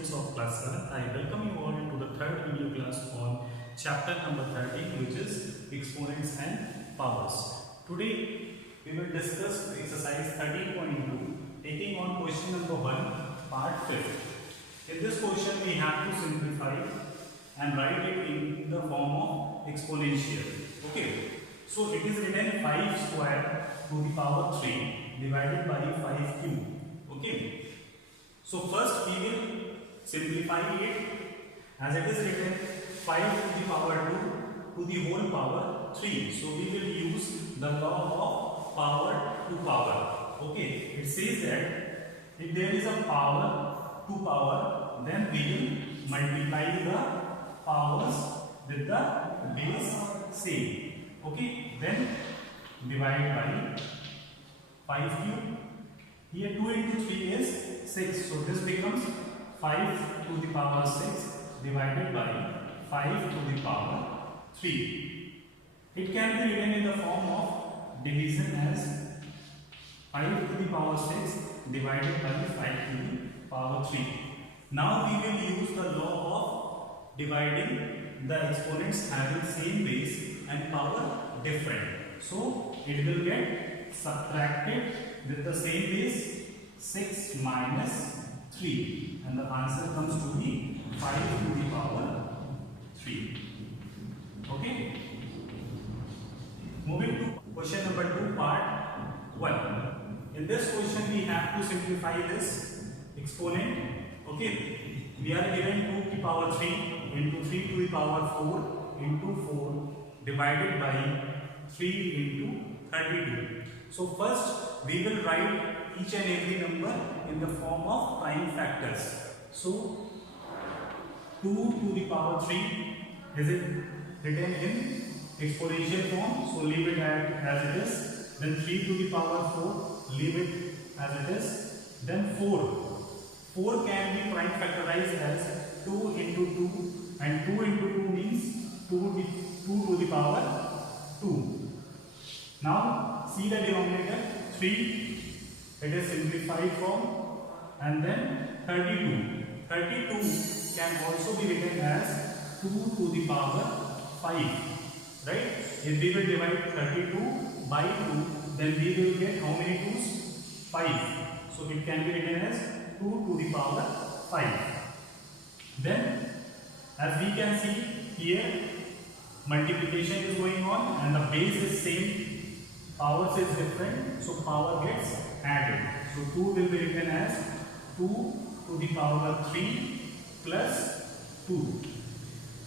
students of class 7th, I welcome you all to the third video class on chapter number 13, which is exponents and powers. Today we will discuss exercise 13.2, taking on question number 1, part 5. In this question we have to simplify and write it in the form of exponential. Okay, so it is written 5 square to the power 3 divided by 5 cube. Okay, so first we will simplify it as it is written 5 to the power 2 to the whole power 3. So we will use the law of power to power. Okay, it says that if there is a power to power, then we will multiply the powers with the base same. Okay, then divide by 5 cube. Here 2 into 3 is 6. So this becomes 5 to the power 6 divided by 5 to the power 3. It can be written in the form of division as 5 to the power 6 divided by 5 to the power 3. Now we will use the law of dividing the exponents having same base and power different. So it will get subtracted with the same base 6 minus 3, and the answer comes to be 5 to the power 3. Okay. Moving to question number 2, part 1. In this question we have to simplify this exponent. Okay, we are given 2 to the power 3 into 3 to the power 4 into 4 divided by 3 into 32. So first we will write each and every number in the form of prime factors. So 2 to the power 3 is it written in exponential form, so leave it as it is. Then 3 to the power 4, leave it as it is. Then 4 can be prime factorized as 2 into 2, and 2 into 2 means 2 to the power 2. Now see the denominator 3, it is simplified form, and then 32. 32 can also be written as 2 to the power 5, right? If we will divide 32 by 2, then we will get how many 2's? 5. So it can be written as 2 to the power 5. Then as we can see here, multiplication is going on and the base is same, powers is different, so power gets added. So 2 will be written as 2 to the power 3 plus 2.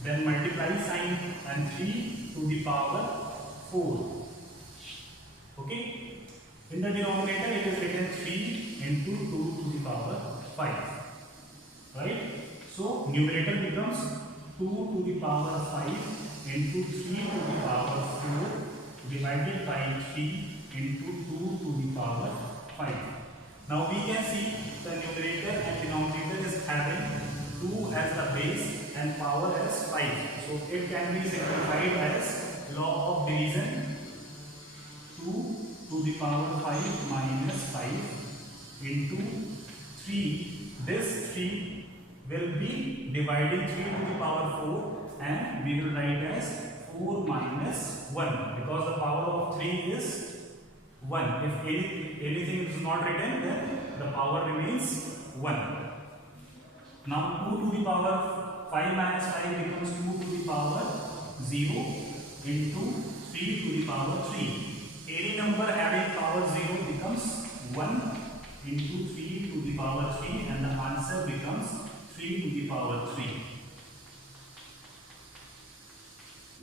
Then multiply sign and 3 to the power 4. Okay. In the denominator it is written 3 into 2 to the power 5. Right. So numerator becomes 2 to the power 5 into 3 to the power 4 divided by 3 into 2 to the power 5. Now we can see the numerator and denominator is having 2 as the base and power as 5. So it can be simplified as law of division. 2 to the power 5 minus 5 into 3. This 3 will be dividing 3 to the power 4, and we will write as 4 minus 1, because the power of 3 is 1. If anything is not written, then the power remains 1. Now 2 to the power 5 minus 5 becomes 2 to the power 0 into 3 to the power 3. Any number having power 0 becomes 1 into 3 to the power 3, and the answer becomes 3 to the power 3.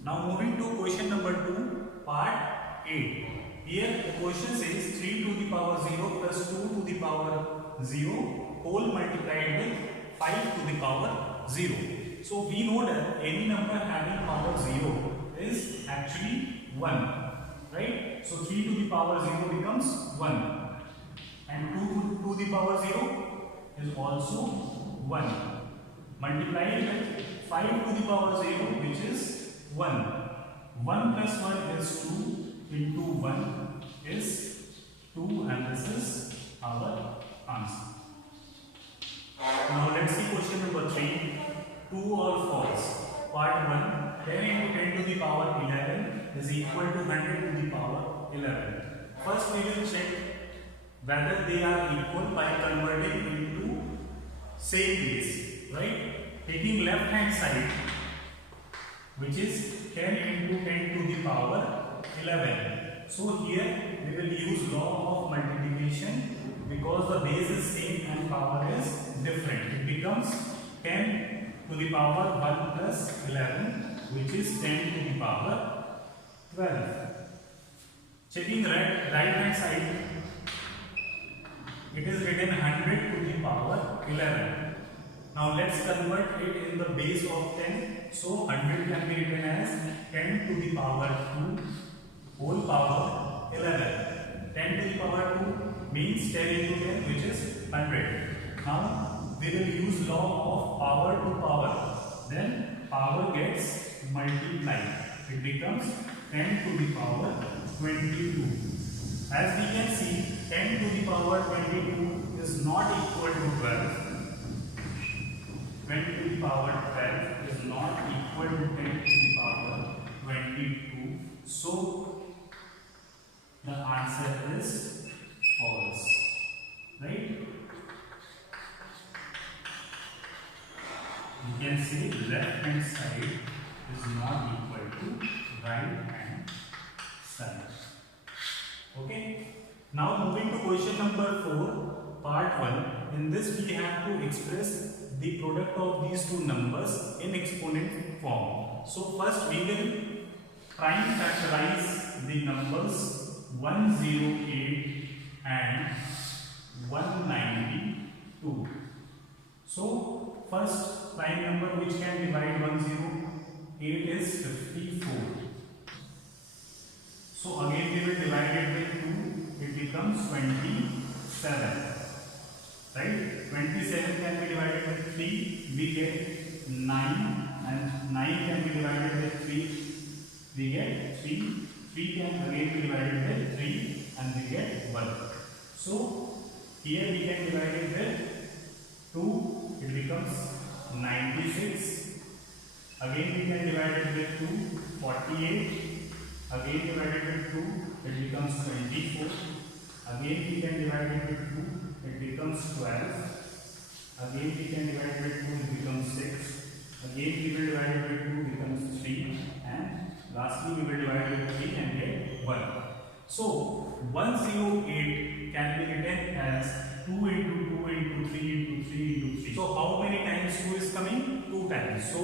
Now moving to question number 2, part 8. Here the question says 3 to the power 0 plus 2 to the power 0 whole multiplied with 5 to the power 0. So we know that any number having power 0 is actually 1. Right? So 3 to the power 0 becomes 1. And 2 to the power 0 is also 1. Multiplied with 5 to the power 0, which is 1. 1 plus 1 is 2 into 1 is 2, and this is our answer. Now let's see question power 11 is equal to 100 to the power 11. First we will check whether they are equal by converting into same base, right? Taking left hand side, which is 10 into 10 to the power 11. So here we will use law of multiplication because the base is same and power is different. It becomes 10 to the power 1 plus 11, which is 10 to the power 12. Checking right hand side, it is written 100 to the power 11. Now let's convert it in the base of 10. So 100 can be written as 10 to the power 2 whole power 11. 10 to the power 2 means 10 into 10, which is 100. Now we will use law of power to power. Then power gets multiplied. It becomes 10 to the power 22. As we can see, 10 to the power 22 is not equal to 12. 20 to the power 12 is not equal to 10 to the power 22. So the answer is false, right? You can see left hand side is not equal to right hand side. Okay. Now moving to question number 4, part 1. In this we have to express the product of these two numbers in exponent form. So first we will prime factorize the numbers 108 and 192. So first prime number which can divide 108 is 54. So again we will divide it with 2, it becomes 27. Right? 27 can be divided with 3, we get 9, and 9 can be divided with 3, we get 3. 3 can again be divided with 3 and we get 1. So here we can divide it with 2, it becomes 96. Again we can divide it with 2, 48. Again divided with 2, it becomes 24. Again we can divide it with 2, it becomes 12. Again we can divide with 2, it becomes 6. Again we will divide it with 2, becomes 3. And lastly we will divide with 3 and get 1. So 108 can be written as 2 into 2 into 3 into 3 into 3. So how many times 2 is coming? 2 times. So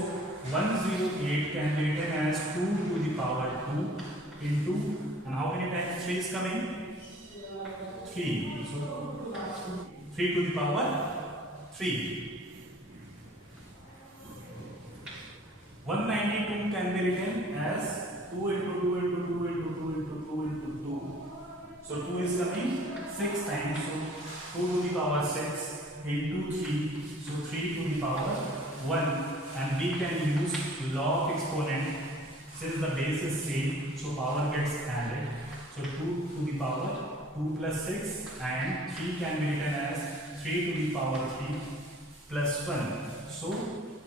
108 can be written as 2 to the power 2 into, and how many times 3 is coming? 3. So 3 to the power 3. 192 can be written as 2 into 2 into 2 into 2 into 2 into 2. So 2 is coming 6 times. So 2 to the power 6 into 3. So 3 to the power 1. And we can use law of exponent since the base is same. So power gets added. So 2 to the power 2 plus 6 and 3 can be written as 3 to the power 3 plus 1. So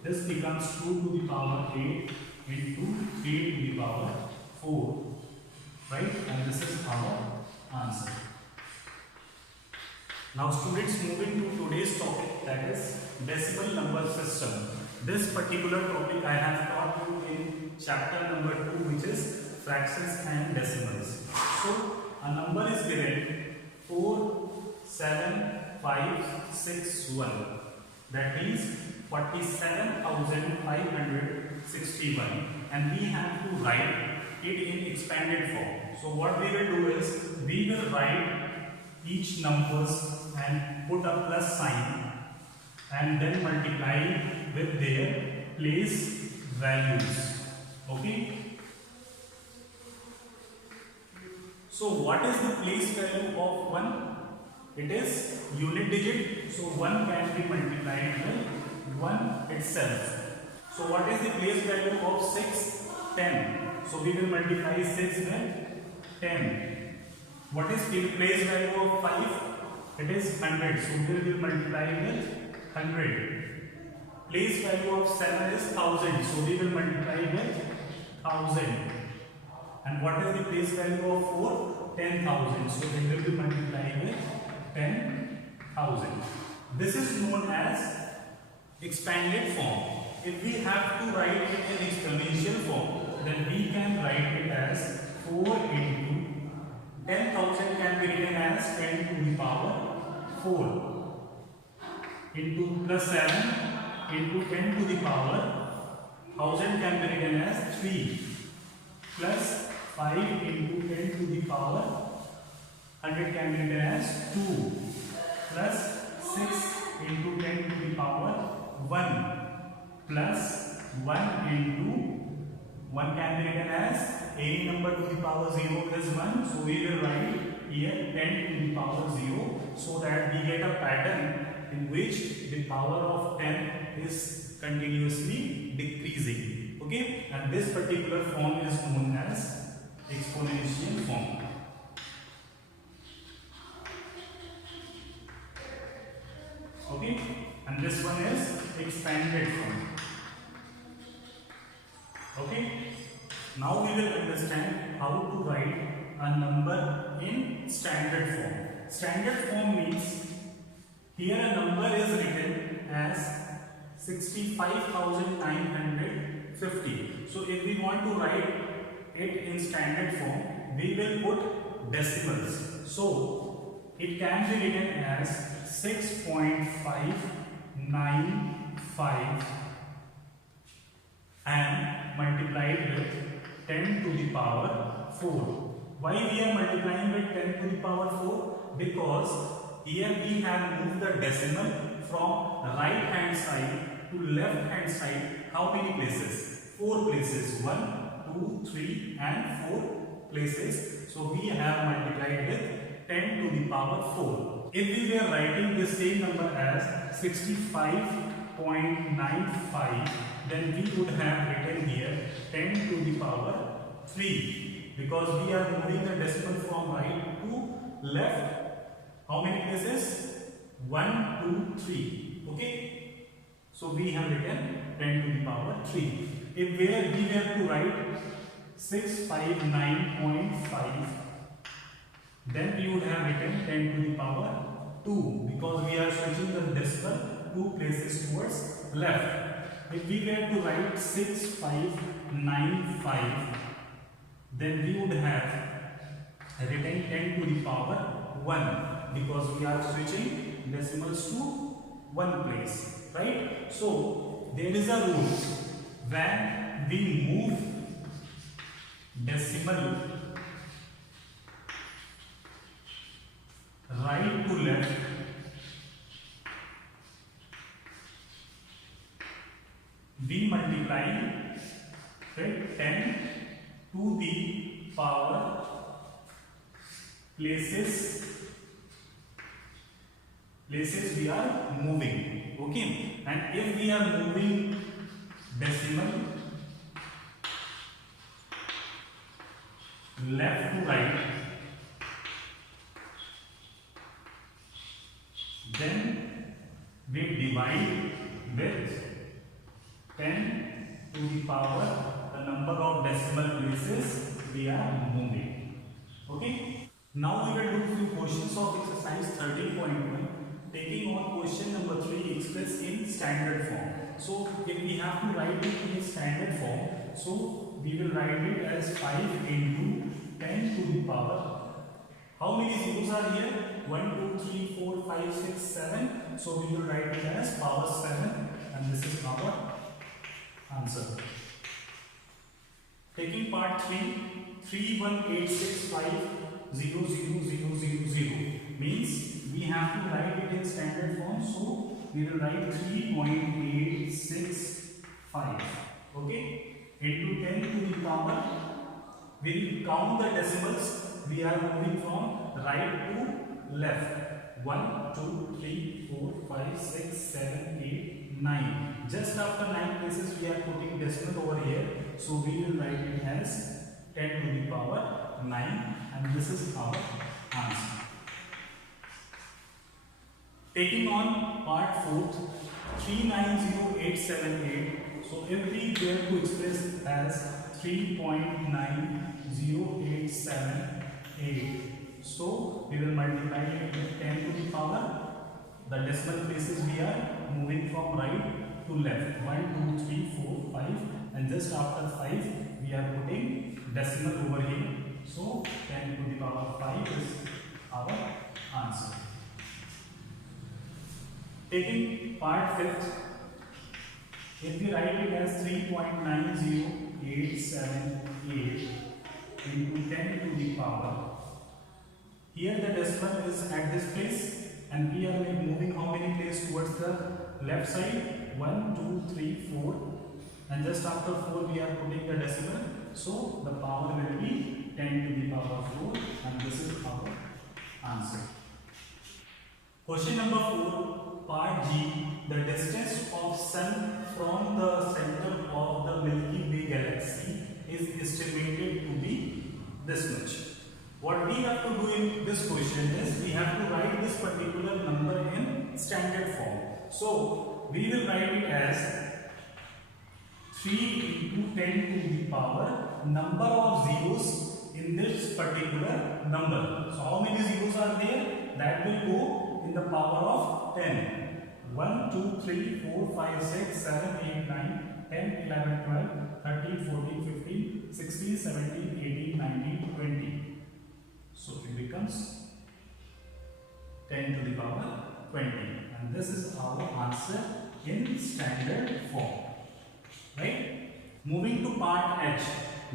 this becomes 2 to the power 8 into 3 to the power 4, right? And this is our answer. Now students, moving to today's topic, that is decimal number system. This particular topic I have taught you in chapter number 2, which is fractions and decimals. So a number is given 4, 7, 5, 6, 1. That means 47,561, and we have to write it in expanded form. So what we will do is we will write each numbers and put a plus sign and then multiply with their place values. Okay. So what is the place value of 1? It is unit digit. So 1 can be multiplied with 1 itself. So what is the place value of 6? 10. So we will multiply 6 with 10. What is the place value of 5? It is 100. So we will multiply with 100. Place value of 7 is 1000. So we will multiply with 10,000. And what is the place value of 4? 10,000. So they will be multiplied with 10,000. This is known as expanded form. If we have to write it in exponential form, then we can write it as 4 into 10,000 can be written as 10 to the power 4 into plus 7 into 10 to the power 1000 can be written as 3 plus 5 into 10 to the power 100 can be written as 2 plus 6 into 10 to the power 1 plus 1 into 1 can be written as any number to the power 0 is 1. So we will write here 10 to the power 0 so that we get a pattern in which the power of 10 is continuously decreasing. Okay, and this particular form is known as exponential form. Okay, and this one is expanded form. Okay, now we will understand how to write a number in standard form. Standard form means here a number is written as 65,950. So if we want to write it in standard form, we will put decimals. So it can be written as 6.595 and multiplied with 10 to the power 4. Why we are multiplying with 10 to the power 4? Because here we have moved the decimal from right hand side to left hand side. How many places? 4 places. 1, 2, 3 and 4 places. So we have multiplied with 10 to the power 4. If we were writing the same number as 65.95, then we would have written here 10 to the power 3, because we are moving the decimal from right to left. How many places? 1, 2, 3. Okay, so we have written 10 to the power 3. If we were to write 659.5, then we would have written 10 to the power 2, because we are switching the decimal 2 places towards left. If we were to write 6595, then we would have written 10 to the power 1, because we are switching decimals to 1 place, right? So there is a rule: when we move decimal right to left, we multiply with 10 to the power places we are moving. Okay, and if we are moving decimal left to right, then we divide with 10 to the power the number of decimal places we are moving. Okay, now we will do few questions of exercise 13.1, taking on question number 3 expressed in standard form. So if we have to write it in standard form, so we will write it as 5 into 10 to the power. How many zeros are here? 1, 2, 3, 4, 5, 6, 7. So we will write it as power 7, and this is our answer. Taking part 3, 318650000 means we have to write it in standard form. So we will write 3.865, okay, into 10 to the power. We will count the decimals. We are moving from right to left. 1, 2, 3, 4, 5, 6, 7, 8, 9. Just after 9 places we are putting decimal over here. So we will write it as 10 to the power 9, and this is our answer. Taking on part 4th, 390878. So if we were to express as 3.90878. So we will multiply it with 10 to the power. The decimal places we are moving from right to left. 1, 2, 3, 4, 5, and just after 5 we are putting decimal over here. So 10 to the power 5 is our answer. Taking part 5th, if we write it as 3.90878 into 10 to the power, here the decimal is at this place and we are moving how many places towards the left side? 1, 2, 3, 4, and just after 4 we are putting the decimal. So the power will be 10 to the power 4, and this is our answer. Question number 4, part G. The distance of Sun from the center of the Milky Way galaxy is estimated to be this much. What we have to do in this question is we have to write this particular number in standard form. So we will write it as 3 into 10 to the power number of zeros in this particular number. So how many zeros are there? That will go in the power of 10. 1, 2, 3, 4, 5, 6, 7, 8, 9, 10, 11, 12, 13, 14, 15, 16, 17, 18, 19, 20. So it becomes 10 to the power 20. And this is our answer in standard form. Right? Moving to part H.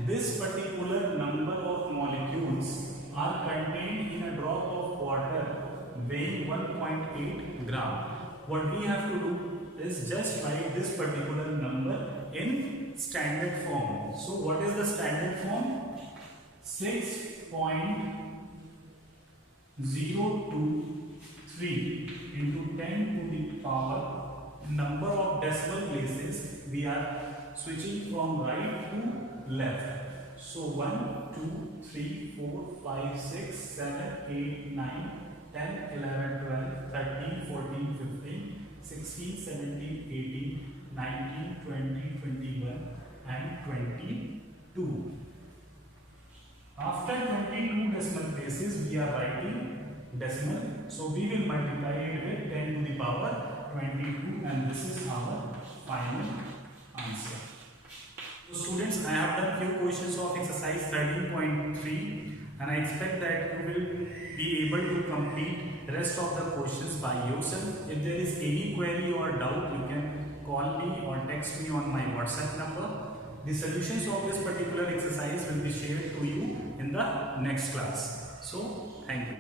This particular number of molecules are contained in a drop of water weighing 1.8 gram. What we have to do is just write this particular number in standard form. So what is the standard form? 6.023 into 10 to the power number of decimal places. We are switching from right to left. So 1, 2, 3, 4, 5, 6, 7, 8, 9, 10, 11, 12, 13, 14, 15, 16, 17, 18, 19, 20, 21 and 22. After 22 decimal places we are writing decimal. So we will multiply it with 10 to the power 22, and this is our final answer. So students, I have done few questions of exercise 13.3 and I expect that you will be able to complete the rest of the questions by yourself. If there is any query or doubt, you can call me or text me on my WhatsApp number. The solutions of this particular exercise will be shared to you in the next class. So, thank you.